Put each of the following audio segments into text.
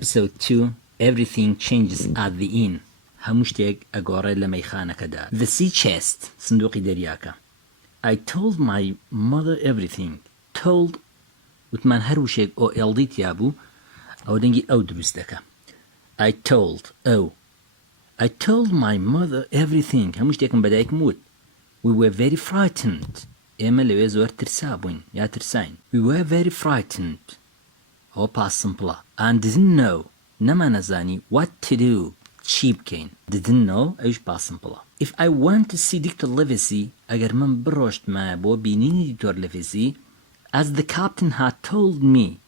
Episode 2 Everything Changes at the Inn. هەموو شتێک ئەگۆڕێت لە مەیخانەکەدا. The sea chest سندوقی دەریاکە. I told my mother everything. Told وتمان هەر وشێک OLD تیا بوو ئەو دەنگی ئەو دروست دەکە. I told ئەو. I told my mother everything. هەموو شتێکم بەدایکم وت. We were very frightened. ئێمە لەوێ زۆر ترسا بووین یا ترساین. We were very frightened. ئەوە past simple and didn't know نەمانەزانی what to do چی بکەین. didn't know ئەوش past simple. If I want to see Dr. Livesey ئەگەر من بڕۆشتمایە بۆ بینینی دکتۆر لڤیسی as the captain had told me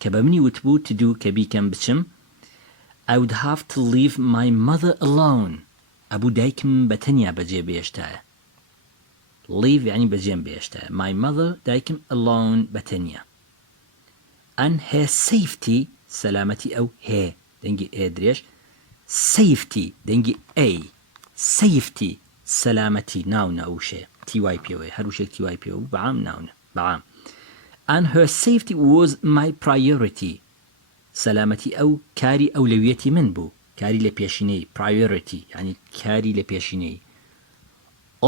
کە بە منی وتبوو to do کە بیکەم بچم I would have to leave my mother alone. ئەبوو دایکم بەتەنیا بەجێ بێشتایە. leave یعنی بەجێم بێشتایە. my mother دایکم alone بەتەنیا. and her safety سلامتی ئەو هێ دەنگی ئێ درێژ safety دەنگی ئەی safety سلامتی ناونە ئەوشێ تی وای پێوەیە هەر وشێک تی وای پێوە بەعام ناونە بەعام and her safety was my priority سلامتی ئەو کاری ئەولەویەتی من بوو کاری لە پێشینەی priority یعنی کاری لە پێشینەی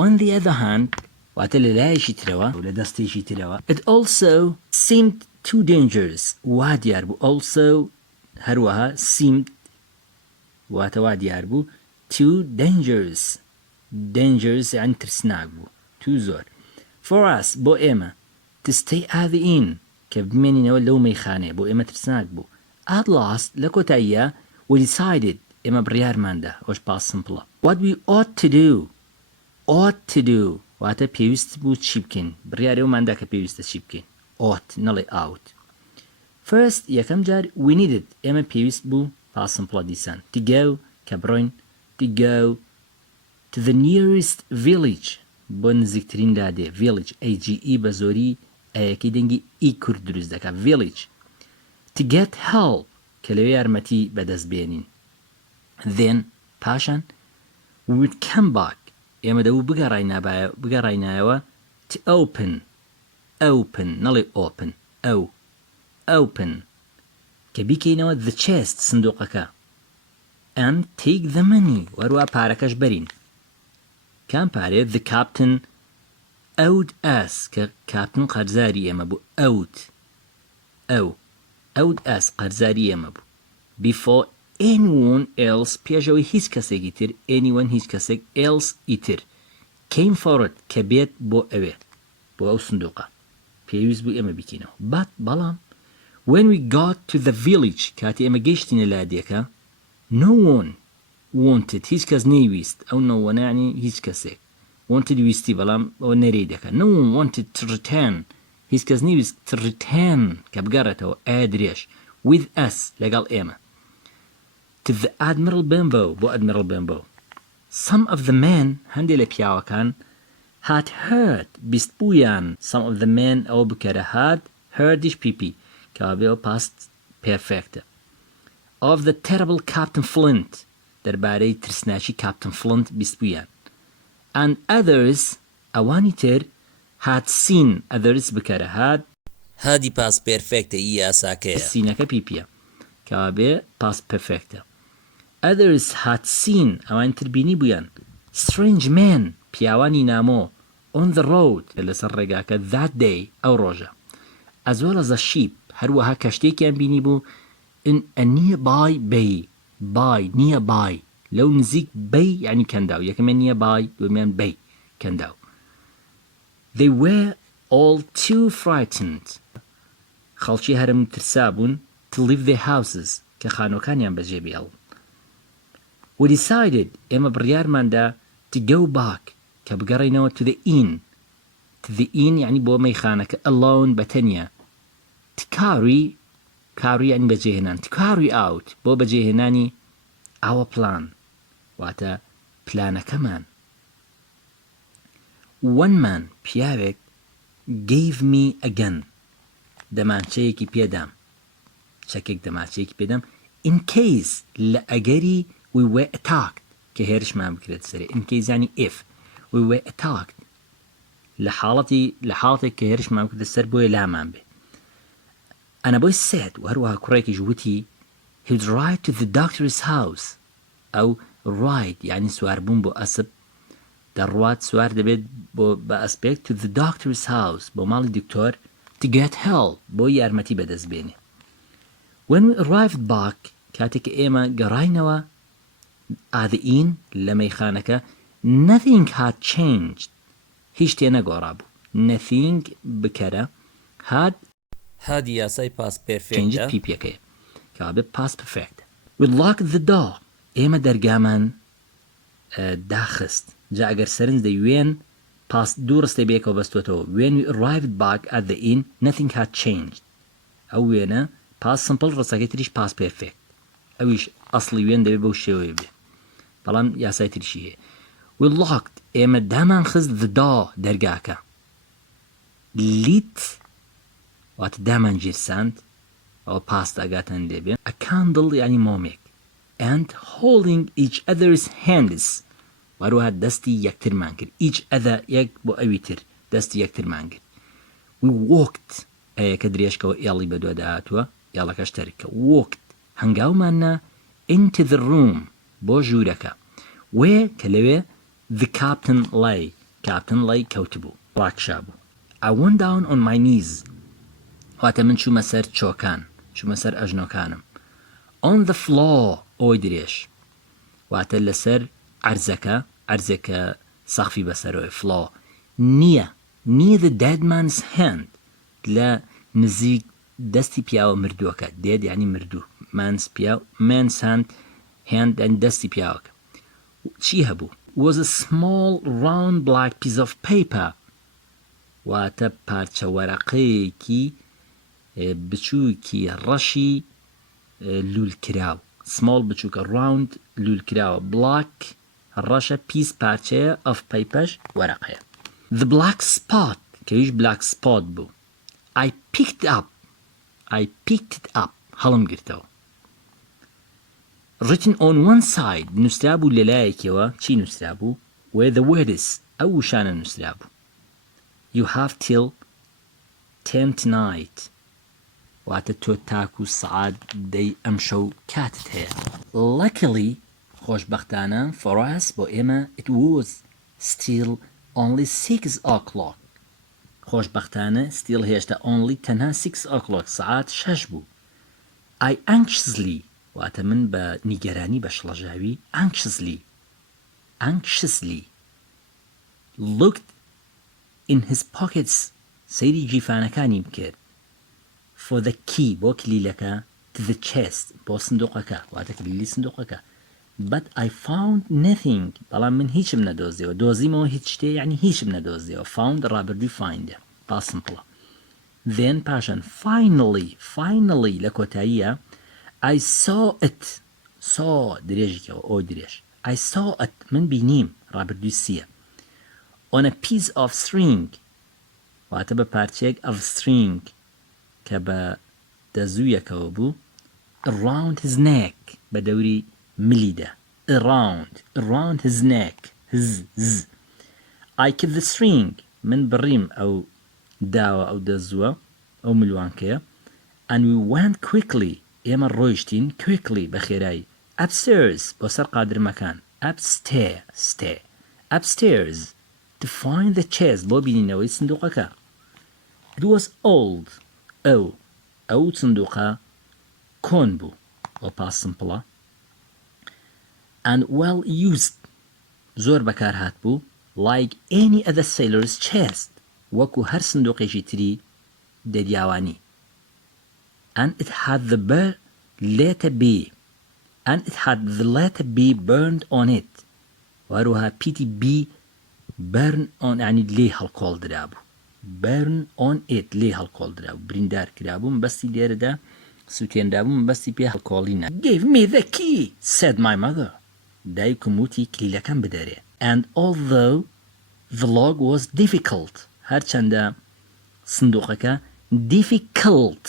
on the other hand واتە لە لایەشی ترەوە لە دەستێکی ترەوە it also seemed too dangerous وا دیار بوو also هەروەها seemed واتە وا دیار بوو too dangerous یعنی ترسناک بوو too زۆر for us بۆ ئێمە to stay at the inn کە بمێنینەوە لەو مەیخانەیە بۆ ئێمە ترسناک بوو at last لە کۆتاییە we decided ئێمە بڕیارماندا ئەوش past simple what we ought to do واتە پێویست بوو چی بکەین بڕیارێوماندا کە پێویستە چی بکەین ought نەڵێ out first یەکەم جار we needed ئێمە پێویست بوو past simple دیسان to go کە بڕۆین to go to the nearest village بۆ نزیکترین دادێ village AGE بە زۆری ئەیەکی دەنگی ئی کورد دروست دەکات village to get help کە لەوێ یارمەتی بەدەست بێنین then پاشان we would come back ئێمە دەبوو بگەڕاینایەوە to open نەڵێ open open کە بیکەینەوە the chest سندوقەکە and take the money وەروە پارەکەش بەرین کام پارێ the captain owed us کە کاپتن قەرزاری ئێمە بوو owed us قەرزاری ئێمە بوو before anyone else پێشەوەی هیچ کەسێکی تر anyone هیچ کەسێک else ئیتر came forward کە بێت بۆ ئەوێ بۆ ئەو سندوقە پێویست بوو ئێمە بیکەینەوە بەڵام when we got to the village کاتی ئێمە گەیشتینە لادێکە no one wanted هیچ کەس نەیویست ئەو نەوەنە یعنی هیچ کەسێک wanted ویستی بەڵام ئەوە نەرەی دەکات no one wanted to return هیچ کەس نەیویست to return کە بگەڕێتەوە ئادرێژ with us لەگەڵ ئێمە to the Admiral Benbow بۆ Admiral Benbow some of the men هەندێک لە پیاوەکان had heard بیست بوویان some of the men ئەو بکەرە had heardish پیپی کابێەوە past perfect of the terrible Captain Flint دەربارەی ترسناچی Captain Flint بیست بوویان and others ئەوانی تر had seen others بکەرە had هادی past perfect ئی یاساکەیە سینەکە پیپیە کابێ past perfect others had seen ئەوانی تر بینی بوویان strange men پیاوانی نامۆ on the road لەسەر ڕێگاکە that day ئەو ڕۆژە as well as a ship هەروەها کەشتێکیان بینی بوو in a nearby bay nearby لەو نزیک bay یعنی کەنداو یەکەمیان nearby دومیان bay کەنداو they were all too frightened خەڵکی هەرم ترسا بوون to leave their houses کە خانۆکانیان بەجێ بێڵن we decided ئێمە بڕیارماندا to go back کە بگەڕینەوە to the inn یعنی بۆ مەیخانەکە alone بەتەنیا to carry یعنی بەجێهێنان to carry out بۆ بەجێهێنانی our plan واتە پلانەکەمان one man پیاوێک gave me a gun دەمانچەیەکی پێدام چەکێک دەمانچەیەکی پێدام in case لە ئەگەری we were attacked کە هێرشمان بکرێت سەرێ in case یعنی if we were attacked لە حاڵەتێک کە هێرشمان بکرێت سەر بۆیە لامان بێ أنا بۆی said وهروها کوڕێکیش وتی he'd ride to the doctor's house أو ride يعني سواربوون بۆ ئەسب دەڕوات سوار دەبێت بە ئەسپێک to the doctor's house بۆ ماڵی دکتۆر to get help بۆ یارمەتی بەدەست بێنێ. when we arrived back کاتێک ئێمە گەڕاینەوە at the inn لە مەیخانەکە nothing had changed هیچ تێ نەگۆڕا بوو. nothing بکەرە had یاسای پاس changed پێرفێکتە پیپەکەیە کەوا بێت past perfect. we locked the door ئێمە دەرگامان داخست جا ئەگەر سەرنج دەیوێن پاس دوو ڕستەی بێکەوە بەستوێتەوە when we arrived back at the inn nothing had changed ئەو وێنە پاس سمپڵ ڕستەکەی تریش پاس پێرفێکت ئەویش ئەسڵی وێن دەبێت بەو شێوەیە بێ بەڵام یاسای تریشی هەیە. we locked ئێمە دامان خست the door دەرگاکە lit واتە دامان گیرساند ئەوە پاس ئاگاتان لێبێ a candle یعنی مۆمێک and holding each other's hands وەروها دەستی یەکترمان کرد each other یەک بۆ ئەوی تر دەستی یەکترمان کرد. we walked ئەیەکە درێژکەوە ئێڵی بەدووە داهاتووە ئێڵەکەش تەرکە walked هەنگاومانە into the room بۆ ژوورەکە وێ کە لەوێ the captain lay کەوتبوو ڕاکشا بوو. I went down on my knees واتە من چوومە سەر چۆکان چوومە سەر ئەژنۆکانم on the floor ئەوی درێژ واتە لەسەر عەرزەکە سەخفی بەسەرەوەی floor نییە the dead man's hand لە نزیک دەستی پیاوە مردووەکە dead یعنی مردوو man's پیاو man's hand and دەستی پیاوەکە چی هەبوو was a small round black piece of paper واتە پارچە وەرەقەیەکی بچووکی ڕەشی لولکراو small بچووکە round لولکراوە black ڕەشە piece پارچەیە of paper وەرەقەیە. the black spot کەویش black spot بوو. I picked it up هەڵم گرتەوە. written on one side نووسرا بوو لەلایەکەوە چی نووسرا بوو where the word is ئەو وشانە نووسرا بوو you have till 10 tonight واتە تۆ تاکو سعات دەی ئەم شەو کاتت هەیە. luckily خۆشبەختانە for us بۆ ئێمە it was still only 6 o'clock خۆشبەختانە still هێشتا only تەنها 6 o'clock سعات 6 بوو. I anxiously واتە من بە نیگەرانی بە شڵەژاوی anxiously looked in his pockets سەیری جیفانەکانی بکرد for the key بۆ کلیلەکە to the chest بۆ سندوقەکە واتە کلیلی سندوقەکە but I found nothing بەڵام من هیچم نەدۆزیەوە دۆزیمەوە هیچ شتێ یعنی هیچم نەدۆزیەوە found ڕابردووی findە با سمپڵە. then پاشان finally لە کۆتاییە I saw it درێژێکەوە ئەو درێژ I saw it من بینیم ڕابردووی سیە on a piece of string واتە بە پارچێک of string کە بە دەزوویەکەوە بوو around his neck بە دەوری ملیدا around his neck I kept the string من بڕیم ئەو داوە ئەو دەزووە ئەو ملوانکەیە and we went quickly ئێمە ڕۆیشتین quickly بە خێرایی upstairs بۆ سەر قادرمەکان upstairs to find the chest بۆ بینینەوەی سندوقەکە. it was old ئەو سندوقە کۆن بوو بۆ پاس سمپڵە and well used زۆر بەکار هات بوو like any other sailor's chest وەکو هەر سندوقێکی تری دەریاوانی and it had the letter B burned on it وەروها پیتی B burn on يعني لێ هەڵکۆڵ درابوو burn on it لێ هەڵکۆڵ درابوو بریندار کرابوو مەبەستی لێرەدا سووتێندابوو مەبەستی پێ هەڵکۆڵینە. give me the key said my mother دایکم وتی کلیلەکەم بدەرێ and although the log was difficult هەرچەندە سندوقەکە difficult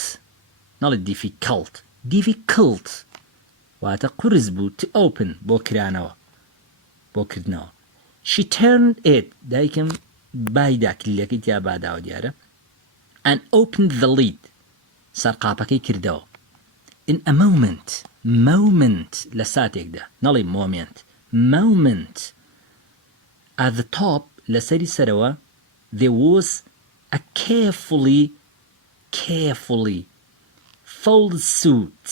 واتە قورس بوو to open بۆ کردنەوە. she turned it دایکم بایدا کلیلەکەی تیا باداوە دیارە and opened the lid سەرقاپەکەی کردەوە. in a moment لە ساتێکدا نەڵێ moment at the top لەسەری سەرەوە there was a carefully folded suit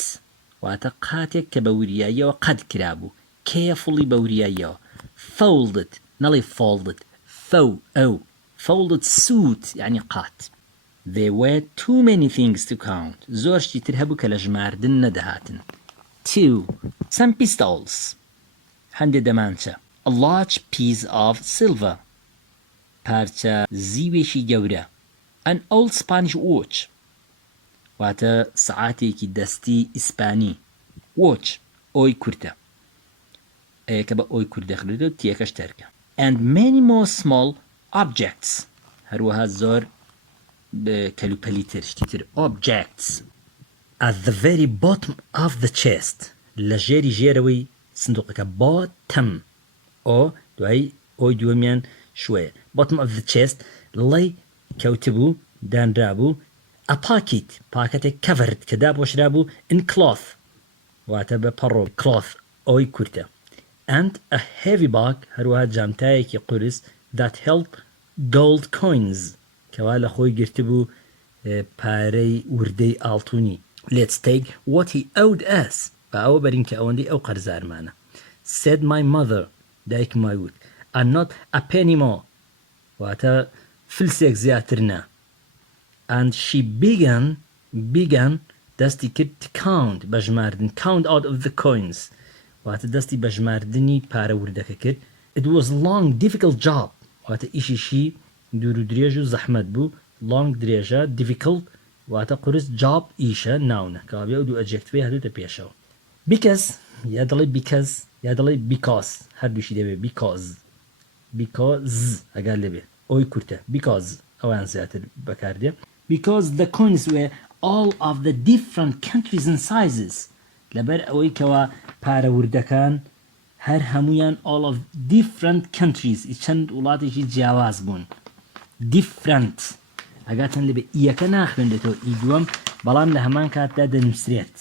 واتە قاتێک کە بە وریاییەوە قەت کرابوو carefully بە وریاییەوە folded نەڵێ folded folded suit يعني قات. There were too many things to count. زۆرشتی تر هەبوو کە لە ژماردن نەدەهاتن. 2. Some pistols. هەندێک دەمانچە. A large piece of silver. پارچە زیوێکی گەورە. An old Spanish watch. واتە سەعاتێکی دەستی ئیسپانی. Watch. ئۆی کورتە. کە بە ئۆی کورت دەخرێتەوە تیەکەش تەرکە. And many more small objects. هەروەها زۆر کەلوپەلیتر شتیتر objects. At the very bottom of the chest لە ژێرەوەی سندوقەکە bottom ئۆ دوای ئۆی دووەمیان شوێ bottom of the chest لەڵی کەوتبوو دانرابوو a pocket پاکەتێک covered کە داپۆشرابوو in cloth واتە بە پەڕۆ cloth ئۆی کورتە and a heavy bag هەروەها جامتایەکی قورس that held gold coins کەوا لە خۆی گرتبوو پارەی وردەی ئاڵتونی. Let's take what he owed us. بە ئەوە بەرین کە ئەوەندەی ئەو قەرزارمانە. Said my mother. دایکم وت. And not a penny more. واتە فلسێک زیاتر نا. And she began دەستی کرد to count بە ژماردن count out of the coins. واتە دەستی بە ژماردنی پارە وردەکە کرد. It was long difficult job. واتە ئیشیشی دوور و درێژ و زەحمەت بوو long درێژە difficult واتە قورس job ئیشە ناونە کابێ و دوو ئەجێکتوێ هەدوتە پێشەوە because یا دەڵێ because هەردووشی دەبێ because ئەگەر لەبێ ئۆی کورتە because ئەویان زیاتر بەکاردێ because the coins were all of the different countries and sizes لەبەر ئەوەی کەوا پارە وردەکان هەر هەمویان all of different countries چەند وڵاتێکی جیاواز بوون different ئەگاتەن لەبێ ئیەکە ناخوێندێتەوە ئی دووەم بەڵام لە هەمان کاتدا دەنووسرێت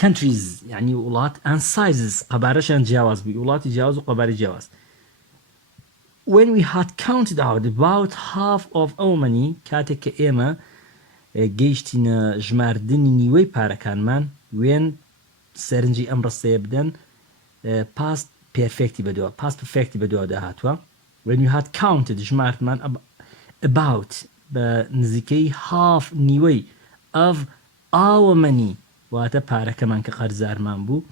countries یعنی وڵات and sizes قەبارەشان جیاواز بووی وڵاتی جیاواز و قەباری جیاواز. When we had counted out about half of our money کاتێک کە ئێمە گەیشتینە ژماردنی نیوەی پارەکانمان وێن سەرنجی ئەم ڕستەیە بدەن past perfecti بەدووە داهاتوە. When you had counted ژماردمان about بە نزیکەی half نیوەی of our money واتە پارەکەمان کە قەرزارمان بوو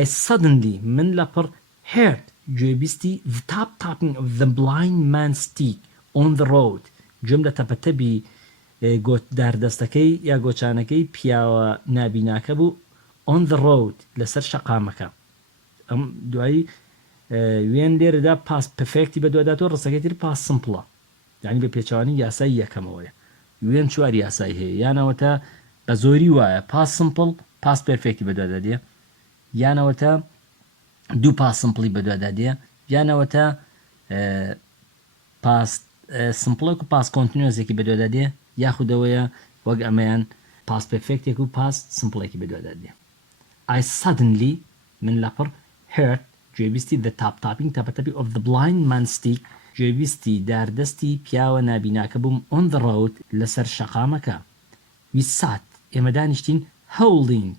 I suddenly من لەپڕ heard گوێبیستی the tapping of the blind man's stick on the road گوێم لە تەپەتەبی داردەستەکەی یا گۆچانەکەی پیاوە نابیناکە بوو on the road لەسەر شەقامەکە ئەم دوایی وێن لێرەدا پاس پرفێکتی بەدواداتەوە ڕستەکەی تر پاس سمپڵە یعنی بە پێچوانی یاسای یەکەمەوەیە وێن چوار یاسای هەیە یانەوەتە بە زۆری وایە پاس سمپڵ پاس پرفێکتی بەدوادادێ یانەوەتە دوو پاس سمپڵی بەدوادادێ یانەوەتە پاس سمپڵێک و پاس کۆنتینوۆزێکی بەدوادادێ یاخودەوەیە وەک ئەمەیان پاس پرفێکتێک و پاس سمپڵێکی بەدوادادێ. I suddenly من لەپڕ heard گوێبیستی the tapping تەپەتەبی of the blind man's stick گوێبیستی داردەستی پیاوە نابیناکە بووم on the road لەسەر شەقامەکە. We sat ئێمە دانیشتین holding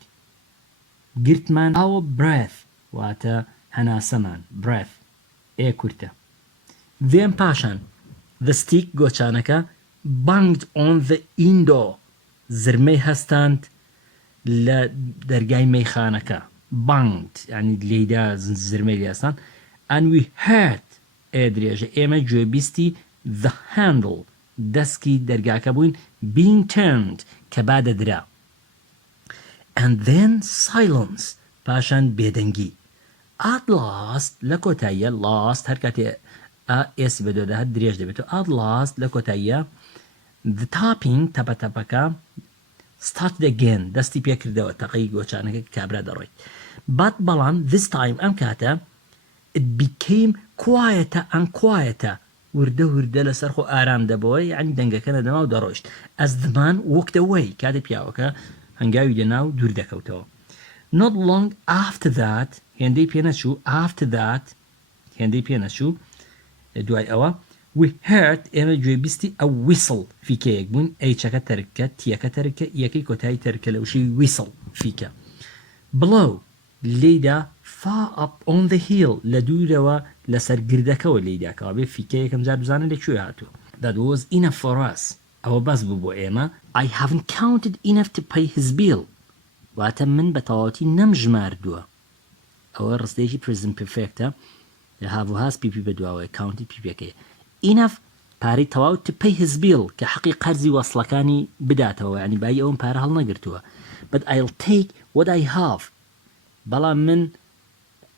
گرتمان our breath واتە هەناسەمان breath ئێ کورتە. Then پاشان the stick گۆچانەکە banged on the window زرمەی هەستاند لە دەرگای مەیخانەکە banged یعنی لێیدا زرمەی لێستان and we heard ئێ درێژە ئێمە گوێبیستی the handle دەسکی دەرگاکە بووین being turned کە بادەدرا and then silence پاشان بێدەنگی at last لە کۆتاییە last هەر کاتێ ئێسی بەدۆدا هەر درێژ دەبێتەوە at last لە کۆتاییە the tapping تەپەتەپەکە started again دەستی پێکردەوە تەقەی گۆچانەکە کابرا دەڕۆیت but بەڵام this time ئەم کاتە it became quieter and quieter وردە وردە لەسەر خۆ ئارام دەبەوە یعنی دەنگەکەنە دەما و دەڕۆشت as the man walked away کاتێ پیاوەکە هەنگاوی دەنا و دوور دەکەوتەوە. not long after that هێندەی پێنەچوو دوای ئەوە we heard ئێمە گوێبیستی ئەو whistle فیکەیەک بوون ئەیچەکە تەرکە تیەکە تەرکە یەکەی کۆتایی تەرکە لە وشەی whistle فیکە below لێدا far up on the hill لە دوورەوە لەسەر گردەکەەوە لێداکەوە بێ فیکە یەکەم جار بزانە لەکوێ هاتووە. that was enough for us ئەوە بەس بوو بۆ ئێمە. I haven't counted enough to pay his bill واتە من بە تەواوەتی نەمژماردووە. ئەوە ڕستێکی present perfectە لە have و has pp بەدواوە counted ppەکەیە. enough پارەی تەواو to pay his bill کە حەقی قەرزی وەسڵەکانی بداتەوە ینی بای ئەوم پارە هەڵ نەگرتووە. but I'll take what I have بەڵام من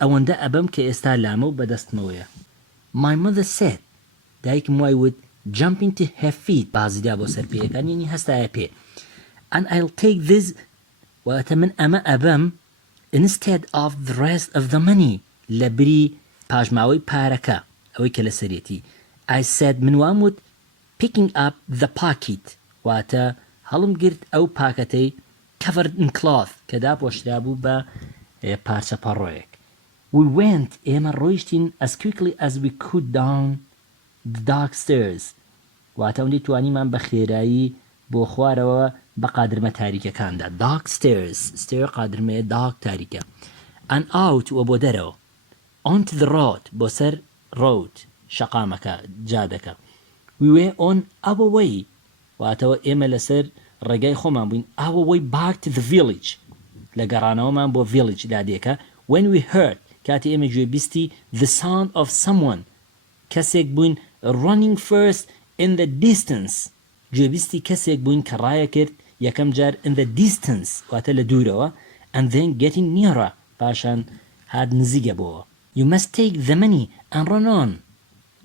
ئەوەندە ئەبەم کە ئێستا لامە و بەدەستمەوەیە. my mother said دایکم وای وت jumping to her feet بازیدا بۆ سەر پێیەکان یعنی هەستایە پێ and I'll take this واتە من ئەمە ئەبەم instead of the rest of the money لە بری پاژماوەی پارەکە ئەوەی کە لە سەرەتی. I said من وام وت picking up the pocket واتە هەڵم گرت ئەو پاکەتەی covered in cloth کە داپۆشرا بوو بە پارچە پەڕۆیەک. we went ئێمە ڕۆیشتین as quickly as we could down the dark stairs واتە ئەوەندەی توانیمان بە خێرایی بۆ خوارەوە بە قادرمە تاریکەکاندا. dark stairs stair قادرمەیە dark تاریکە and out وە بۆ دەرەوە onto the road بۆ سەر road شەقامەکە جادەکە. we were on our way واتەوە ئێمە لەسەر ڕێگای خۆمان بووین our way back to the village لە گەڕانەوەمان بۆ village لادێکە. when we heard کاتی ئێمە گوێبیستی the sound of someone کەسێک بووین running first in the distance گوێبیستی کەسێک بووین کە ڕایە کرد یەکەم جار in the distance واتە لە دوورەوە and then getting nearer پاشان هات نزیگە بۆەوە. you must take the money and run on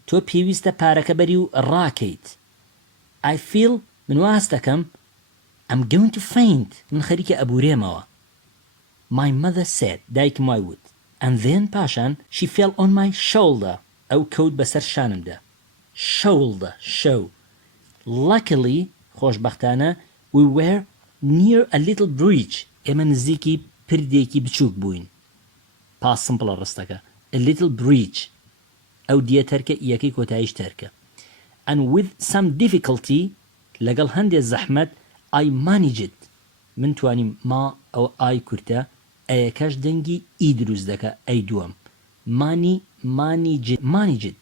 تۆ پێویستە پارەکە بەری و ڕاکەیت. I feel من واز دەکەم I'm going to faint من خەریکە ئەبورێمەوە. my mother said دایکم وای وت and then پاشان she fell on my shoulder ئەو کەوت بەسەر شانمدا. shoulder show luckily خۆشبەختانە we were near a little bridge ئێمە نزیکی پردێکی بچووک بووین. پاس سمپڵە ڕستەکە a little bridge ئەو دیە تەرکە یەکەی کۆتاییش تەرکە. and with some difficulty لەگەڵ هەندێک زەحمەت I managed من توانیم ما ئەو ئای کورتە ئەیەکەش دەنگی ئی دروست دەکە ئەی دووەم managed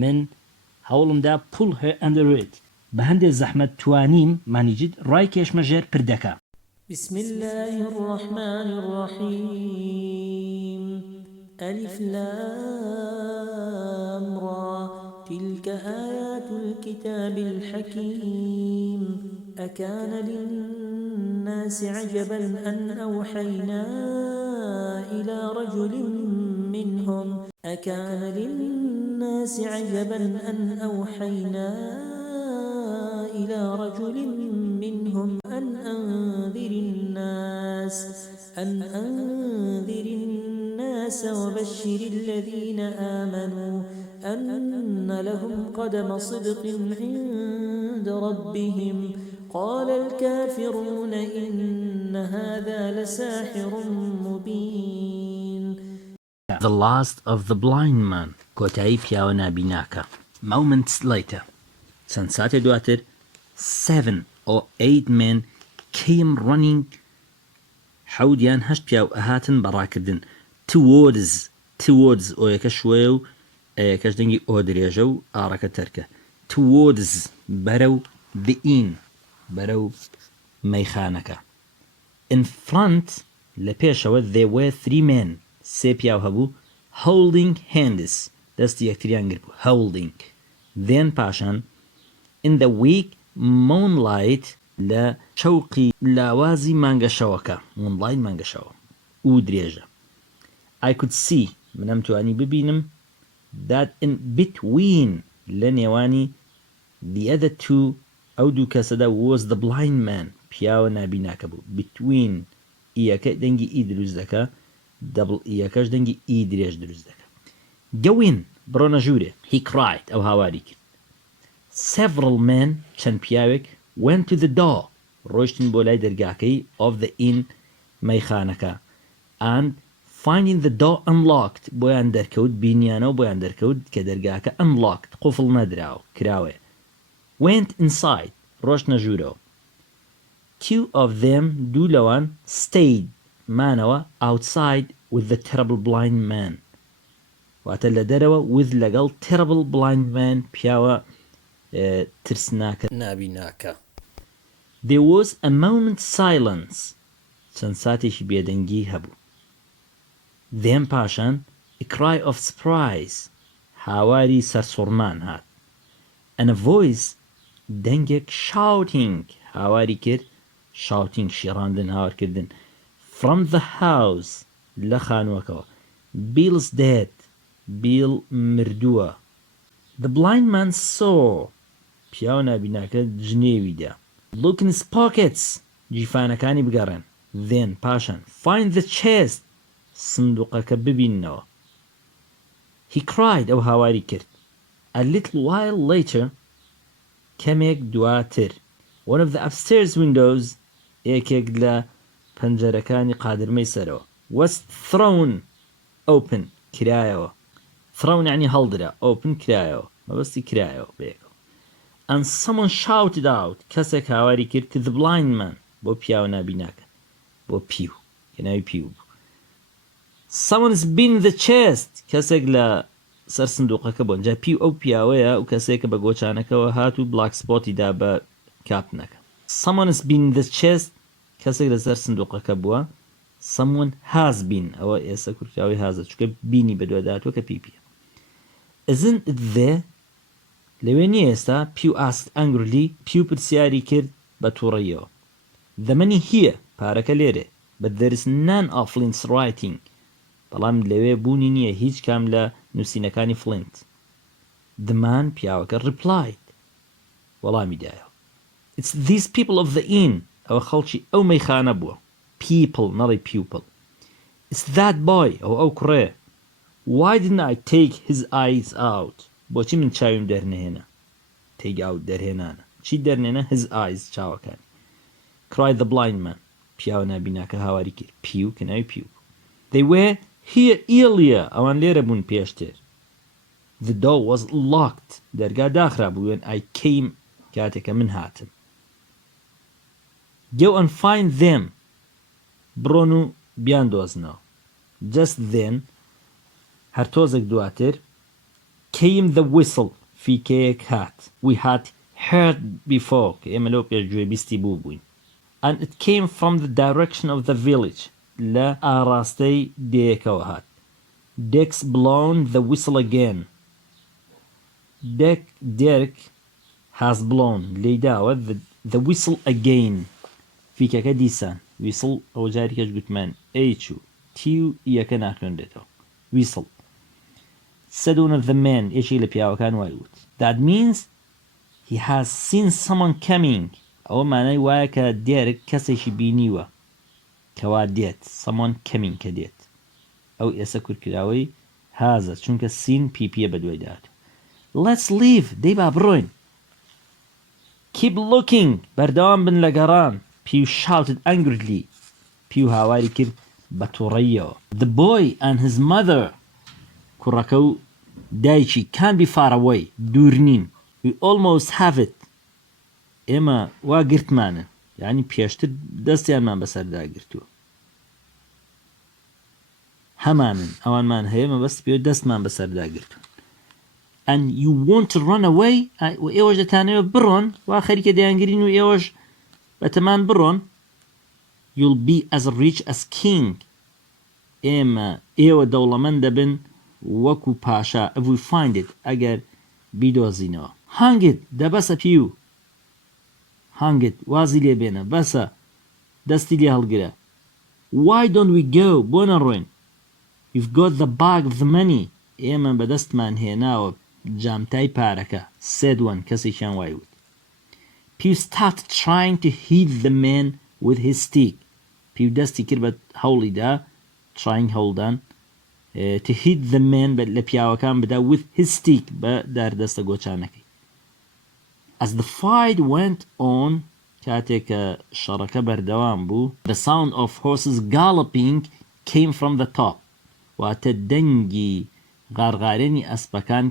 من هەوڵمدا pull her under it بە هەندێک زەحمەت توانیم managed ڕای کێشمە ژێر پردەکە. بسم الله الرحمن الرحيم ألف لام را تلك آيات الكتاب الحكيم أكان للناس عجبا أن أوحينا إلى رجل منهم أن أنذر الناس وبشر الذين آمنوا أن لهم قدم صدق عند ربهم قال الكافرون إن هذا لساحر مبين. The last of the blind man کۆتایی پیاوە نابیناکە. moments later چەند ساتێ دواتر 7 or 8 men came running حەودیان هەشت پیاو ئەهاتن بەڕاکردن towards ئۆ یەکە شوێ و یەکەش دەنگی ئۆ درێژە و ئاڕەکە تەرکە towards بەرەو the inn بەرەو مەیخانەکە. in front لە پێشەوە there were 3 men سێ پیاو هەبوو holding hands دەستی یەکتریان گرت بوو holding. then پاشان in the weak moonlight لە شەوقی لاوازی مانگەشەوەکە moonlight مانگەشەوە و درێژە. I could see منم توانی ببینم that in between لە نێوانی the other two ئەو دوو کەسەدا was the blind man پیاوە نابیناکە بوو. between ئیەکە دەنگی ئی دروست دەکە double ئیەکەش دەنگی ئی درێژ دروست دەکە. go in بڕۆنە ژوورێ he cried ئەو هاواری کرد several men چەند پیاوێک went to the door ڕۆیشتن بۆ لای دەرگاکەی of the inn مەیخانەکە and finding the door unlocked بۆیان دەرکەوت بینیانەوە بۆیان دەرکەوت کە دەرگاکە unlocked قوفڵ نەدراوە کراوێ went inside ڕۆشتنە ژوورەوە two of them دوو لەوان stayed مانەوە outside with the terrible blind man واتە لە دەرەوە with لەگەڵ terrible blind man پیاوە ترسناکە نابیناکە. there was a moment's silence چەند ساتێکی بێدەنگی هەبوو then پاشان a cry of surprise هاواری سەرسوڕمان هات and a voice دەنگێک shouting هاواری کرد shouting شێڕاندن هاوارکردن from the house لە خانووەکەوە Bill's dead Bill مردووە the blind man saw پیاوە نابیناکە جنێویدا look in his pockets جیفانەکانی بگەڕێن then پاشان find the chest سندوقەکە ببیننەوە he cried ئەو هاواری کرد a little while later کەمێک دواتر one of the upstairs windows یەکێک لە پەنجەرەکانی قادرمەی سەرەوە was thrown open کرایەوە thrown یعنی هەڵدرا open کرایەوە مەبەستی کرایەوە بەیەکەوە and someone shouted out کەسێک هاواری کرد to the blind man بۆ پیاوە نابیناکە بۆ پیو کە ناوی پیو بوو someone's been in the chest کەسێک لە سەر سندوقەکە بۆ ئەنجا پیو ئەو پیاوەیە و کەسێکە بە گۆچانەکەەوە هات و بلاک سپۆتیدا بە کاپنەکە someone's been in the chest کەسێک لە سەر سندوقەکە بووە someone has been ئەوە ئێستا کورتاوی هازە چونکە بینی بە دووەداتوە کە پیپیە isn't it there لەوێ نیە ئێستا پیو asked angrily پیو پرسیاری کرد بە تووڕەیەوە the money here پارەکە لێرێ but there is none of Flint's writing بەڵام لەوێ بوونی نییە هیچ کام لە نووسینەکانی فلینت the man پیاوەکە replied وەڵامی دایەوە it's these people of the inn ئەوە خەڵکی ئەو مەیخانە بووە people نەڵێ pupil it's that boy ئەو کوڕێ why didn't I take his eyes out بۆچی من چاویم دەرنهێنا take out دەرهێنانە چی دەرنێنە his eyes چاوەکانی cried the blind man پیاوە نابیناکە هاواری کرد پیو کە ناوی پیو they were here earlier ئەوان لێرە بوون پێشتر the door was locked دەرگا داخرا بوو when I came کاتێکە من هاتم go and find them بڕۆن و بیان دۆزنەوە just then هەر تۆزێک دواتر came the whistle فیکەیەک هات we had heard before کە ئێمە لەو پێشگوێ بیستی بوو بووین and it came from the direction of the village لە ئاڕاستەی دێیەکەوە هات Deck's blown the whistle again Derek has blown لێداوە the whistle again فیکەکە دیسان whistle ئەو جاریکەش گوتمان H و T و یەکە ناخوێنرێتەوە whistle said one of the men یەکی لە پیاوەکان وای وت that means he has seen someone coming ئەوە مانای وایە کە Derek کەسێکی بینیوە کەوا دێت someone coming کە دێت ئەو ئێستا کورکراوەی هازە چونکە سین پیپیە بە دوای دات let's leave دەی با بڕۆین keep looking بەردەوام بن لە گەڕان پیو shouted angrily پیو هاواری کرد بە تووڕەییەوە the boy and his mother کوڕەکە و دایکی can't be far away دوور نین we almost have it ئێمە وا گرتمانن یعنی پێشتر دەستیانمان بەسەردا گرتووە هەمانن ئەوانمان هەیە مەبەست پێ دەستمان بەسەردا گرتوون and you want to run away و ئێوەش دەتانەوێت بڕۆن وا خەریکە دەیانگرین و ئێوەش بەتەمان بڕۆن you'll be as rich as king ئێوە دەوڵەمەند دەبن وەکو پاشا if we find it ئەگەر بیدۆزینەوە hang it دەبەسە پیو hang it وازی لێ بێنە بەسە دەستی لێ هەڵگرە why don't we go بۆ نەڕۆین you've got the bag of the money ئێمە بەدەستمان هێناوە جامتای پارەکە said one کەسێکیان وای وت پیو started trying to hit the man with his stick پیو دەستی کرد بە هەوڵیدا trying هەوڵدان to hit the man بە لە پیاوەکان بدا with his stick بە داردەستە گۆچانەکەی As the fight went on, كاتێک شەڕەکە بەردەوام بوو, the sound of horses galloping came from the top. واتە دەنگی غارغارێنی ئەسپەکان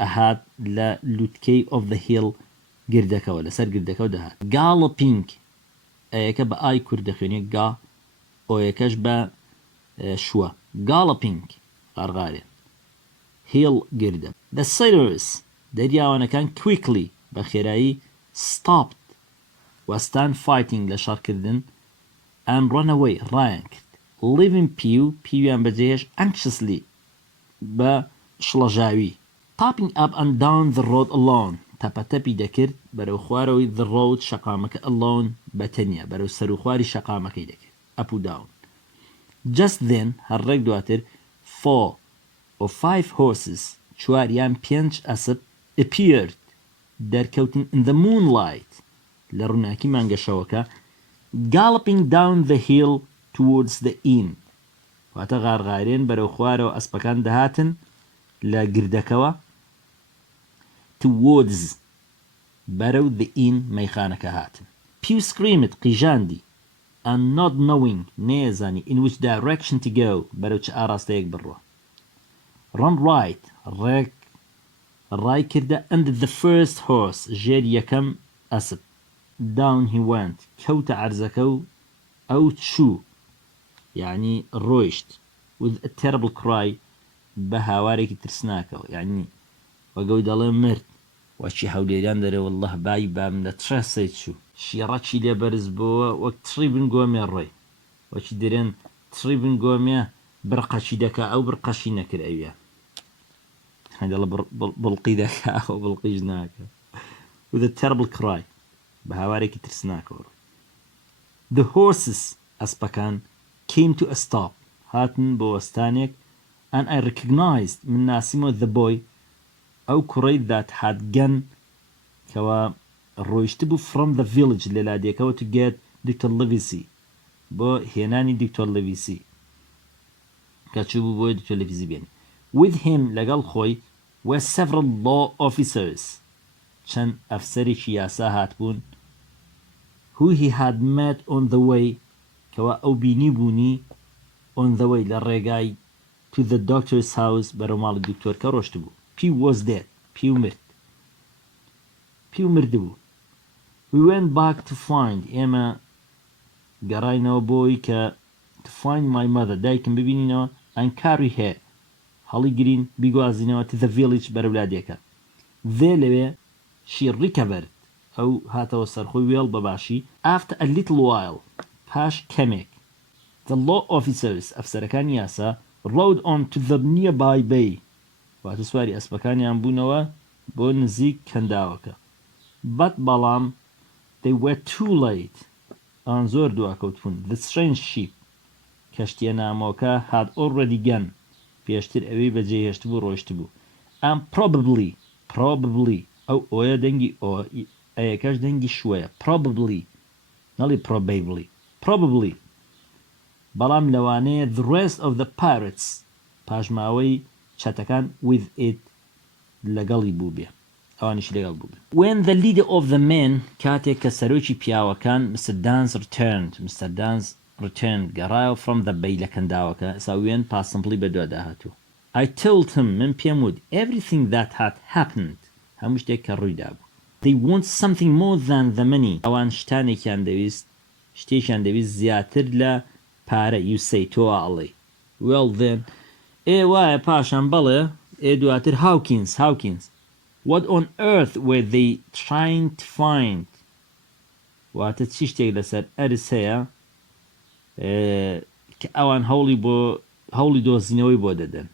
ئەهات لە لووتکەی of the hill گردەکەوە, لەسەر گردەکەەوە دەهات. galloping ئەیەکە بە ئای کورد دەخوێنێت گا, ئۆیەکەش بە شووە. galloping غارغارێن, hill گردە. the sailors دەریاوانەکان quickly بە خێرایی stopped وەستان fighting لە شەڕکردن and run away ڕایان کرد. leaving پیویان بەجێهێش anxiously بە شڵەژاوی. tapping up and down the road alone تەپەتەپی دەکرد بەرەو خوارەوەی the road شەقامەکە alone بەتەنیا بەرەو سەر و خواری شەقامەکەی دەکرد up و down. just then هەرڕێک دواتر 4 or 5 horses چوار یان 5 ئەسپ appeared دەرکەوتن in the moonlight لە ڕووناکی مانگەشەوەکە galloping down the hill towards the inn واتە غارغارێن بەرەو خوارەوە ئەسپەکان دەهاتن لە گردەکەوە towards بەرەو the inn مەیخانەکە هاتن. Pew screamed قیژاندی and not knowing نێزانی in which direction to go بەرەو چ ئاراستەیەک بڕوە. run right ڕای کردە under the first horse ژێر یەکەم ئەسپ. down he went کەوتە عەرزەکە و ئەو چوو یعنی ڕۆیشت with a terrible cry بە هاوارێکی ترسناکەوە یعنی وەگەوی دەڵێ مرد. وەچی هەولێریان دەرێ والله بای بام لە ترەسەی چوو شیڕەکی لێ بەرز بووە وەک تڕی بنگۆمێ ڕێی وەچی دەرێن تڕی بنگۆمێ برقەشی دەکا ئەو برقەشی نەکرد ئەویە دەڵە بڵقی دەکا ئەو بڵقیش ناکە with a terrible cry بە هاوارێکی ترسناکەوە. the horses ئەسپەکان came to a stop هاتن بۆ وەستانێک and I recognized من ناسیمەوە the boy ئەو کوڕەی that had gone کەوە ڕۆیشت بوو from the village لە لادێکەوە to get Dr. Livesey بۆ هێنانی دکتۆر لڤیسی کە چوو بوو بۆی دکتۆر لڤیسی بێنی. with him لەگەڵ خۆی were several law officers چەند ئەفسەرێکی یاسا هاتبوون who he had met on the way کەوە ئەو بینی بوونی on the way لە ڕێگای to the doctor's house بەرەو ماڵی دکتۆرکە ڕۆشت بوو. Pew was dead پیو مرد بوو. we went back to find ئێمە گەڕاینەوە بۆی کە to find my mother دایکم ببینینەوە and carry her هەڵی گرین بیگوازینەوە to the village بەرەو لادێکە. they لەوێ she recovered ئەو هاتەوە سەرخۆی وێڵ بەباشی after a little while پاش کەمێک. the law officers ئەفسەرەکانی یاسا rode on to the nearby bay واتە سواری ئەسپەکانیان بوونەوە بۆ نزیک کەنداوەکە. but بەڵام they were too late ئان زۆر دواکەوتبوون. the strange ship کەشتیە نامۆکە had already gone پێشتر ئەوەی بەجێهێشت بوو ڕۆیشت بوو. and probably ئەو ئۆیە دەنگی ئەیەکەش دەنگی شوەیە probably نەڵی probably بەڵام لەوانەیە the rest of the pirates پاژماوەی چەتەکان with it لەگەڵی بوو بێ ئەوانیشی لەگەڵ بوو بێ. when the leader of the men کاتێک کە سەرۆکی پیاوەکان Mr. Dance returned گەڕایەوە from the bay لە کەنداوەکە ساوێن past simply بەدوا داهاتوو. I told him من پێم وت everything that had happened هەموو شتێک کە ڕوویدا بوو. they want something more than the money ئەوان شتێکیان دەویست زیاتر لە پارە you say تۆ ئاڵێ. well then وایە پاشان بەڵێ دواتر Hawkins what on earth were they trying to find واتە چی شتێک لەسەر ئەرس هەیە کە ئەوان هەوڵی دۆزینەوەی بۆ دەدەن.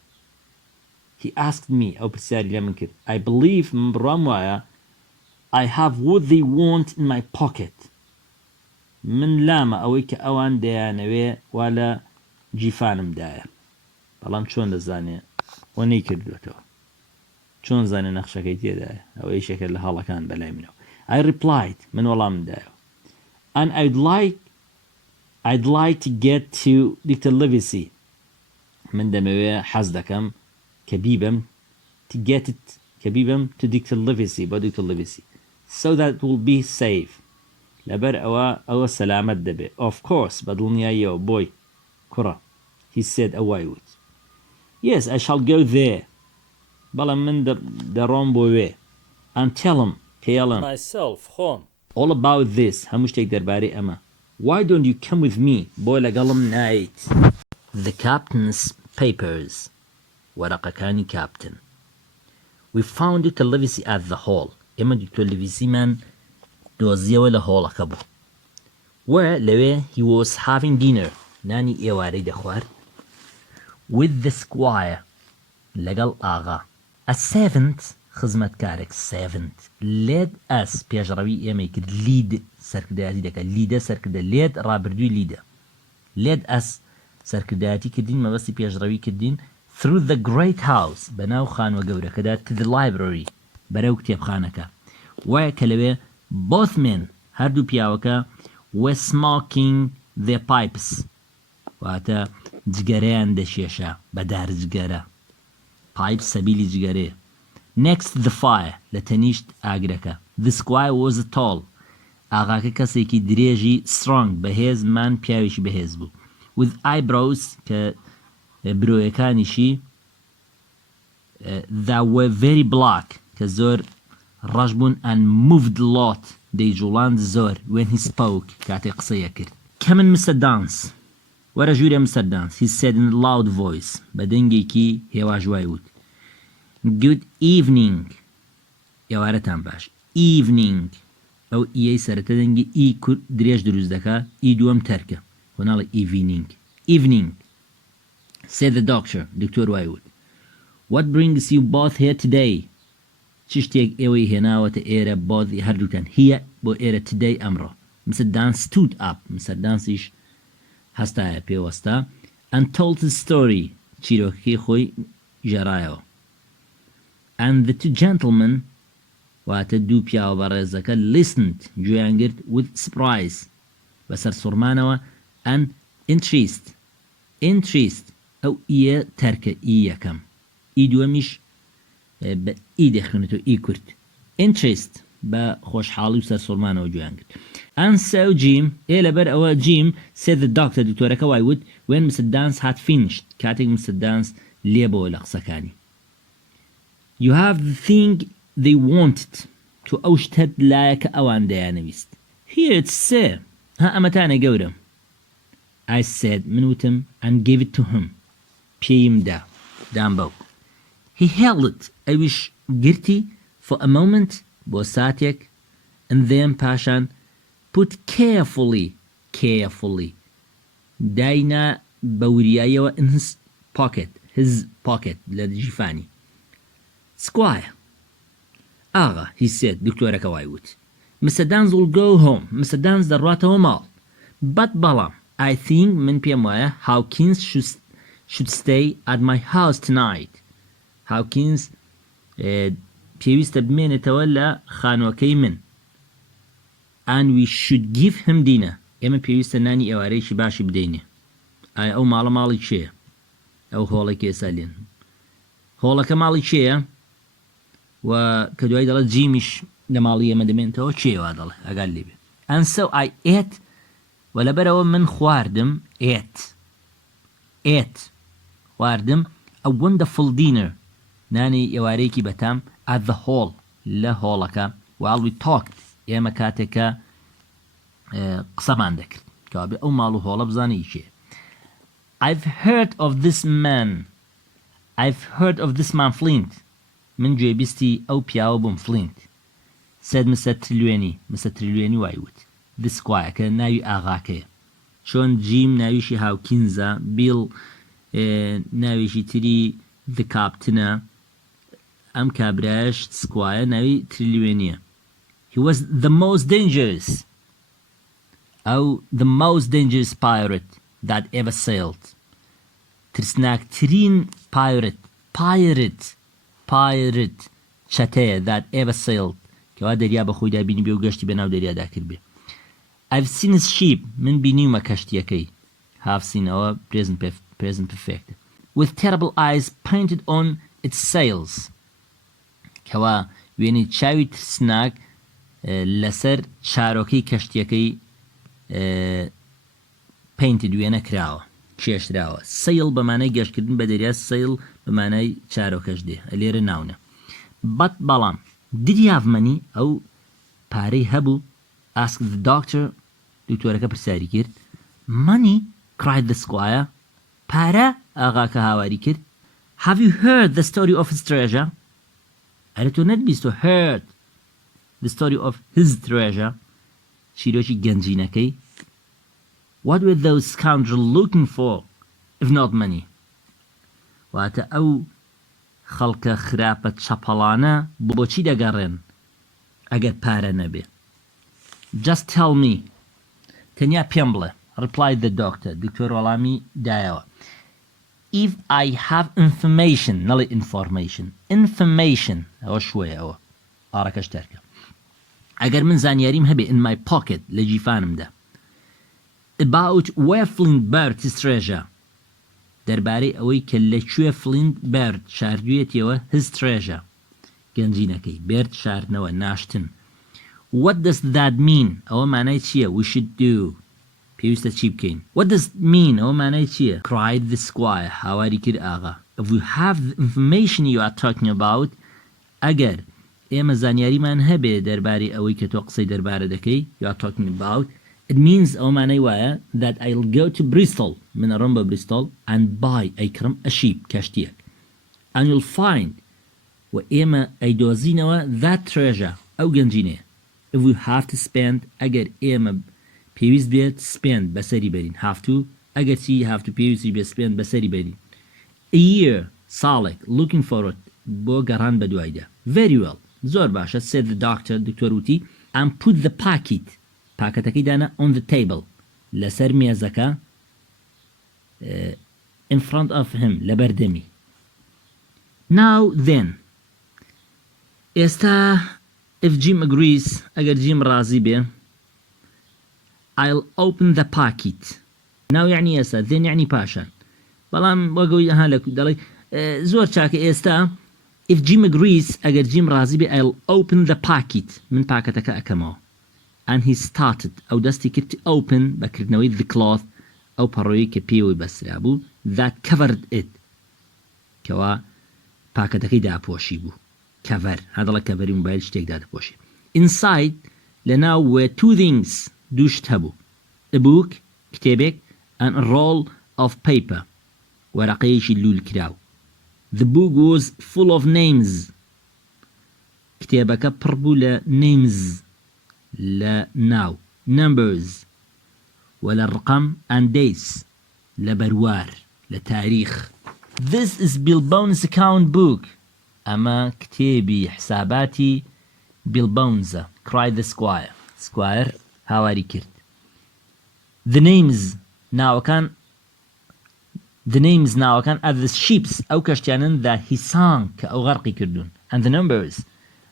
he asked me ئەو پرسیاری لە من کرد. I believe من بڕام وایە I have what they want in my pocket من لامە ئەوەی کە ئەوان دەیانەوێ وا لە جیفانمدایە بەڵام چۆن دەزانێ وە نەیکردوێتەوە چۆن زانێ نەخشەکەی تێدایە ئەوەی شەکرد لە هەڵەکان بەلای منەوە. I replied من وەڵام دایەوە and I'd like to get to Dr. Livesey من دەمەوێ حەز دەکەم کە بیبم to get it کە بیبم to Dr. Livesey بۆ Dr. Livesey so that it will be safe. لەبەر ئەوە سەلامەت دەبێ. Of course بەدڵنیاییەوە بۆی کوڕە. He said ئەوای وت. Yes, I shall go there. بەڵام من دەڕۆم بۆ وێ. And tell him پێڵم myself home. all about this هەموو شتێک دەربارەی ئەمە. Why don't you come with me? بۆ لەگەڵم نایت. The captain's papers. وەرەقەکانی captain. We found it a Livesey at the hall. ئێمە دکتۆر لیڤیسیمان دۆزیەوە لە هۆڵەکە بوو. Where لەوێ he was having dinner. نانی ئێوارەی دەخوارد. With the squire. لەگەڵ ئاغا. A servant خزمەتکارێک servant. Led us پێشڕەوی ئێمەی کرد. lead سەرکردایەتی دەکات. leadە سەرکردە. led ڕابردووی leadە. led us سەرکردایەتی کردین مەبەستی پێشڕەوی کردین through the great house بەناو خانوە گەورەکەدا to the library بەرەو کتێبخانەکە. وایە کە لەوێ both men هەردوو پیاوەکە were smoking their pipes واتە جگەرەیان دەشێشە بەدار جگەرە. pipe سەبیلی جگەرەیە. next to the fire لە تەنیشت ئاگرەکە. the squire was tall ئاغاکە کەسێکی درێژی strong بەهێز مان پیاوێکی بەهێز بوو. with eyebrows کە برۆیەکانیشی that were very black کە زۆر ڕەش بوون and moved a lot دەیجوڵاند زۆر when he spoke کاتێک قسەیە کرد. come in Mr. Dance وەرە ژوورە Mr. Dance he said in a loud voice بە دەنگێکی هێواژوای وت. good evening ئێوارەتان باش. evening ئەو ئیەی سەرەتە دەنگی ئی درێژ دروست دەکات ئی دووەم تەرکە هۆناڵە evening. evening said the doctor دکتۆر وای وت. what brings you both here today چ شتێک ئێوەی هێناوەتە ئێرە بۆ هەردووتان هیە بۆ ئێرە today ئەمڕۆ. Mr. Dance stood up Mr. Danceیش هەستایە پێوەستا and told his story چیرۆکەکەی خۆی ژێڕایەوە. and the two gentlemen واتە دوو پیاوە بەڕێزەکە listened گوێیان گرت with surprise بەسەر سوڕمانەوە and interest ئەو ئیە تەرکە ئی یەکەم ئی دووەمیش بە ئی دەخوێنێتەوە ئی کورت. interest بە خۆشحاڵی و سەر سوڕمانەوە گوێیان گرت. and so Jim لەبەر ئەوە Jim said the doctor دکتۆرەکە وای وت when Mr. Dance had finished کاتێک Mr. Dance لێبەوە لە قسەکانی. you have the thing they wanted تو ئەو شتت لایەکە ئەوان دەیانەویست. here it's sir ها ئەمەتانە گەورم. I said من وتم and gave it to him پێیم دام بەو. he held it ئەویش گرتی for a moment بۆ ساتێک and then پاشان put carefully داینا بەوریایەوە in his pocket لە جیفانی. squire ئاغا he said دکتۆرەکە وای وت. Mr. Dance will go home Mr. Dance دەڕاتەوە ماڵ but بەڵام I think من پێم وایە Hawkins should stay at my house tonight. Hawkins پێویستە بمێنێتەوە لە خانووەکەی من and we should give him dinner ئێمە پێویستە نانی ئێوارەیەکی باشی بدەینێ. ئایا ئەو ماڵی کێیە؟ ئەو هۆڵێکی ئێستا لێن هۆڵەکە ماڵی کێیە و کە دوای دەڵێت جیمیش لە ماڵی ئێمە دەمێنێتەوە کێوە دەڵێ ئەگەر لێ بێ. and so I ate و لەبەرەوە من خواردم خواردم a wonderful dinner نانی ئێوارەیەکی بەتام at the hall لە هۆڵەکە while we talked ئێمە کاتێکە قسەمان دەکرد کەوابێ ئەو ماڵ و هۆڵە بزانێ کێ. I've heard of this man Flint من گوێبیستی ئەو پیاوە بووم Flint said Mr. Trelawney وای وت. the squire کە ناوی ئاغاکەیە چۆن جیم ناویشی هاوکینزە بیل ناویشی تری the captainە ئەم کابراش squire ناوی تریلیوێنیە. he was the most dangerous pirate that ever sailed ترسناکترین pirate چەتەیە that ever sailed کەوا دەریا بە خۆیدا بینی بێ و گەشتی بەناو دەریادا کرد بێ. I've seen his ship من بینیومە کەشتیەکەی have seen ئەوە present perfect with terrible eyes painted on its sails کەوا وێنەی چاوی ترسناک لەسەر چارۆکەی کەشتیەکەی پینتد وێنە کراوە کێشراوە سەیڵ بەمانەی گەشتکردن بە دەریا سەیڵ بەمانای چارۆکەش دێ لێرە ناونە بەت بەڵام did you have money ئەو پارەی هەبوو asked the doctor دکتۆرەکە پرسیاری کرد money cried the squire پارە ئاغاکە هاواری کرد have you heard the story of his treasure ئەرە تۆ نەتبیست heard the story of his treasure شیرۆکی گەنجینەکەی what were those scoundrels looking for if not money واتە ئەو خەڵکە خراپە چەپەڵانە بۆچی دەگەڕێن ئەگەر پارە نەبێ just tell me تەنیا پێم بڵێ replied the doctor دکتۆر وەڵامی دایەوە if I have information نەڵێ information ئەوە شوێ ئەوە ئاڕەکەش تەرکە ئەگەر من زانیاریم هەبێ in my pocket لە جیفانمدا about where Flint buried his treasure دەربارەی ئەوەی کە لەکوێ Flint buried شاردوویەتەوە his treasure گەنجینەکەی بێرد شاردنەوە ناشتن what does that mean ئەوە مانای چییە we should do پێویستە چی بکەین what does it mean ئەوە مانای چییە cried the squire هاواری کرد ئاغا if we have the information you are talking about ئەگەر ئێمە زانیاریمان هەبێ دەربارەی ئەوەی کە تۆ قسەی دەربارە دەکەی you are talking about it means ئەوە مانای وایە that I'll go to Bristol من ئەڕۆم بە Bristol and buy ئەیکڕم a sheep کەشتیەک and you'll find و ئێمە ئەیدۆزینەوە that treasure ئەو گەنجینەیە if we have to spend ئەگەر ئێمە پێویست بێت spend بەسەری بەرین have to ئەگەر چی have to پێویستی بێت spend بەسەری بەرین a year ساڵێک looking forward بۆ گەڕان بە دوایدا very well زۆر باشە said the doctor دکتۆر وتی and put the packet پاکەتەکەی دانا on the table لەسەر مێزەکە in front of him لە بەردەمی now then ئێستا if Jim agrees ئەگەر جیم ڕازی بێ I'll open the packet now یعنی ئێستا then یعنی پاشان بەڵام وەگەوی ئەها لە دەڵێ زۆر چاکە ئێستا if Jim agrees ئەگەر جیم ڕازی بێ I'll open the packet من پاکەتەکە ئەکەمەوە and he started ئەو دەستی کرد open بەکردنەوەی the cloth ئەو پەڕۆیی کە پێوەی بەسرا بوو that covered it کەوا پاکەتەکەی داپۆشی بوو cover هەدەڵە کەڤەری موبایل شتێکدا دەپۆشی inside لەناو were two things دوو شت هەبوو a book کتێبێک and a roll of paper وەرەقەیەکی لول کراو the book was full of names کتێبەکە پڕ بوو لە names لە ناو numbers ولا الرقم and dates لە بەروار لە تاریخ this is Bilbone's account book ئەمە کتێبی حساباتی Bilbone's cried the squire هاواری کرد the names ناوەکان at the ships ئەو کەشتیانن that he sank کە ئەو غەرقی کردوون and the numbers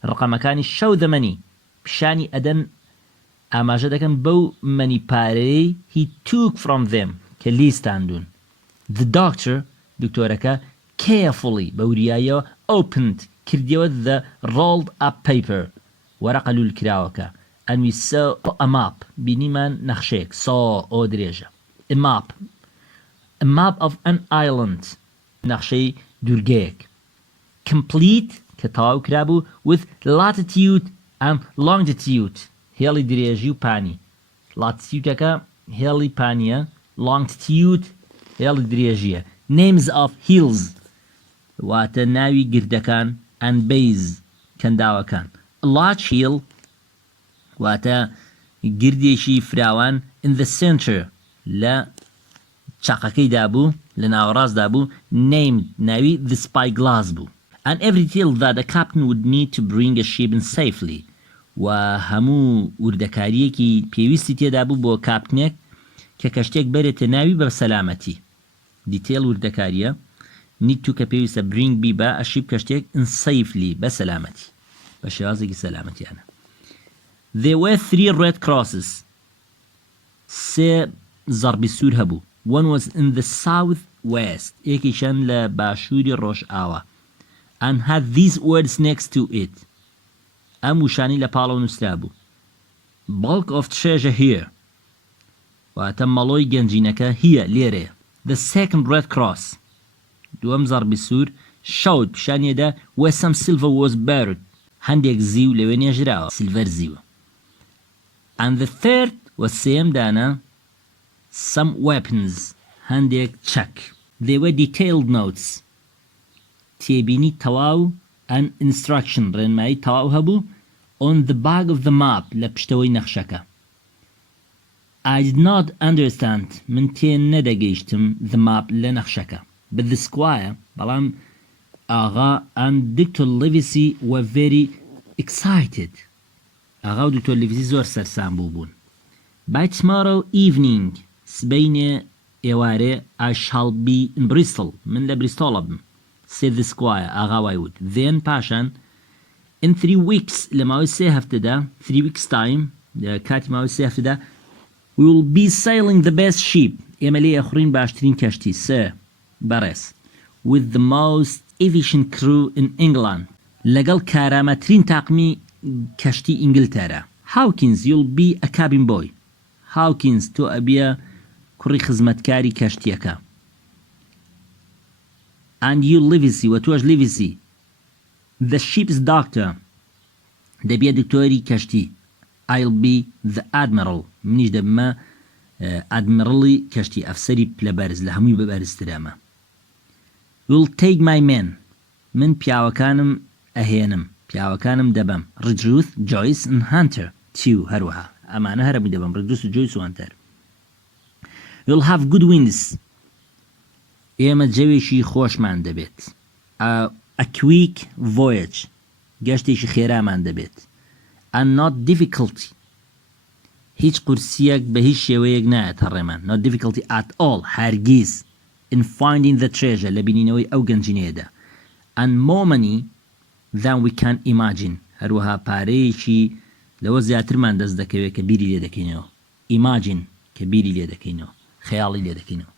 ڕقەمەکانی show the money پیشانی ئەدەن ئاماژە دەکەن بەو مەنی پارەی he took from them کە لیستاندون the doctor دکتۆرەکە carefully بەوریایەوە opened کردیەوە the rolled up paper وەرەقە لول کراوەکە and we saw a map بینیمان نەخشەیەک saw ئەو درێژە a map of an island نەخشەی دوورگەیەک complete کە تەواو کرابوو with latitude and longitude هێڵی درێژی و پانی latitudeەکە هێڵی پانیە longitude هێڵی درێژیە names of hills واتە ناوی گردەکان and bays کەنداوەکان a large hill واتە گردێکی فراوان in the center لە چاقەکەیدا بوو لە ناوەڕاستدا بوو named ناوی the spyglass بوو and every hill that a captain would need to bring a ship in safely و هەموو وردەکاریەکی پێویستی تێدا بوو بۆ کاپتنێک کە کەشتێک بەرێتە ناوی بە سەلامەتی دیتێل وردەکاریە need to کە پێویستە bring بی بە ئەشیب کەشتێک in safely بە سەلامەتی بە شێوازێکی سەلامەتیانە there were 3 red crosses سێ زەربی سوور هەبوو one was in the south west یەکیشان لە باشووری ڕۆژ ئاوە and had these words next to it ئەم وشانی لە پاڵەوە نووسرا بوو bulk of treasure here واتە مەڵۆی گەنجینەکە هیە لێرەیە. The second red cross دووەم زەڕبی سوور showed پیشانیەدا where some silver was buried هەندێک زیو لەوێ نێژراوە سیلڤەر زیوە. And the third was سێم دانە some weapons هەندێک چەک. They were detailed notes تێبینی تەواو and instruction ڕێنمایی تەواو هەبوو on the back of the map لە پشتەوەی نەخشەکە. I did not understand من تێ نەدەگەیشتم the map لە نەخشەکە. But the squire بەڵام ئاغا and Dr. Livesey were very excited. ئاغا و دکتۆر لیڤزی زۆر سەرسام بوون. By tomorrow evening سبەینێ ئێوارێ I shall be in Bristol من لە بریستۆڵە بم said the squire ئاغا وای وت. Then پاشان in 3 weeks لە ماوەی 3 هەفتەدا 3 weeks time کاتی ماوەی 3 هەفتەدا we will be sailing the best ship ئێمە لێ ئەخڕین باشترین کەشتی سێ بەڕێز with the most efficient crew in England لەگەڵ کارامەترین تاقمی کەشتی ئینگلتەرا. Hawkins you'll be a cabin boy Hawkins تۆ ئەبیە کوڕی خزمەتکاری کەشتیەکە. And you Livesey و تۆش Livesey the ship's doctor دەبیە دکتۆری کەشتی. I'll be the admiral منیش دەبمە ئادمیرڵی کەشتی ئەفسەری پلەبەرز لە هەمووی بەبەرزترامە. You'll take my men من پیاوەکانم ئەهێنم پیاوەکانم دەبەم Redruth, Joyce and Hunter تیو هەروەها ئەمانە هەرەمووی دەبەم Redruth و Joyce و Hunter. You'll have good winds ئێمە جەوێکی خۆشمان دەبێت. A quick voyage گەشتێکی خێرامان دەبێت. And not difficulty هیچ قورسیەک بە هیچ شێوەیەک نایەتە ڕێمان not difficulty at all هەرگیز in finding the treasure لە بینینەوەی ئەو گەنجینەیەدا. And more money than we can imagine هەروەها پارەیەکی لەوە زیاترمان دەست دەکەوێت کە بیری لێ دەکەینەوە. Imagine کە بیری لێ دەکەینەوە خەیاڵی لێ دەکەینەوە.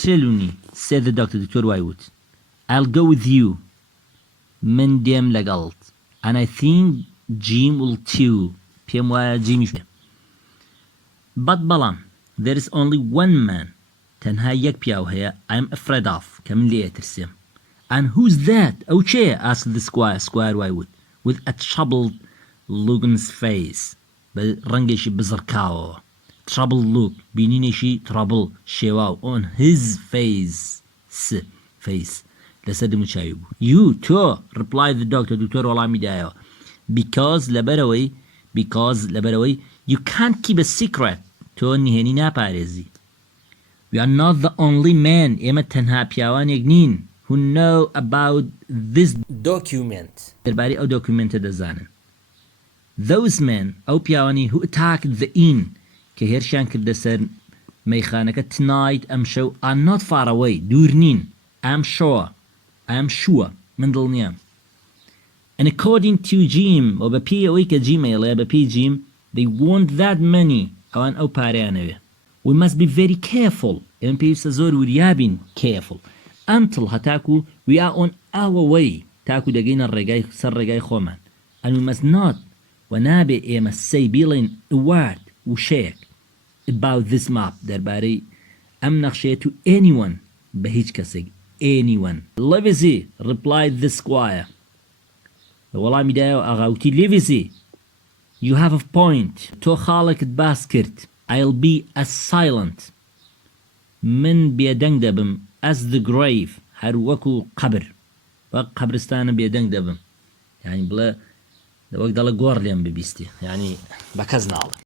Trelawney said the doctor دکتۆر وای وت I'll go with you من دێم لەگەڵت. And I think Jim will too پێم وایە جیمیش. But بەڵام there is only one man تەنها یەک پیاو هەیە I'm afraid of کە من لێ ئەترسێم. And who's that ئەو چێ asked the squire وای وت with a troubled look on his face بە ڕەنگێکی بزڕکاوەوە troubled look بینینێکی trouble شێواو on his face لەسەر دموچاوی بوو. You تۆ replied the doctor دکتۆر وەڵامی دایەوە because لەبەرەوەی you can't keep a secret تۆ نهێنی ناپارێزی. We are not the only men ئێمە تەنها پیاوانێک نین who know about this document دەربارەی ئەو دۆکیومنتە دەزانن. Those men ئەو پیاوانی who attacked the inn کە هێرشیان کردە سەر مەیخانەکە tonight ئەم شەو are not far away دوور نین. I'm sure من دڵنیام. And according to Jim و بە پێی ئەوەی کە جیم ئێڵێ بە پێی جیم they want that money ئەوان ئەو پارەیانەوێ. We must be very careful ئێمە پێویستە زۆر وریابین careful until هەتاکو we are on our way تاکو دەگەینە ڕێگای سەر ڕێگای خۆمان. And we must not و نابێ ئێمە say بڵێن a word وشەیەک about this map دەربارەی ئەم نەخشەیە to anyone بە هیچ کەسێک anyone. Livesey replied the squire وەڵامی دایەوە ئاغاوتی Livesey you have a point تۆ خاڵێکت باس کرد. I'll be as silent من بێدەنگ دەبم as the grave هەر وەکو قەبر وەک قەبرستانە بێدەنگ دەبم یعنی بڵێ وەک دەڵە گۆڕ لێم ببیستی یعنی بە کەس ناڵێ.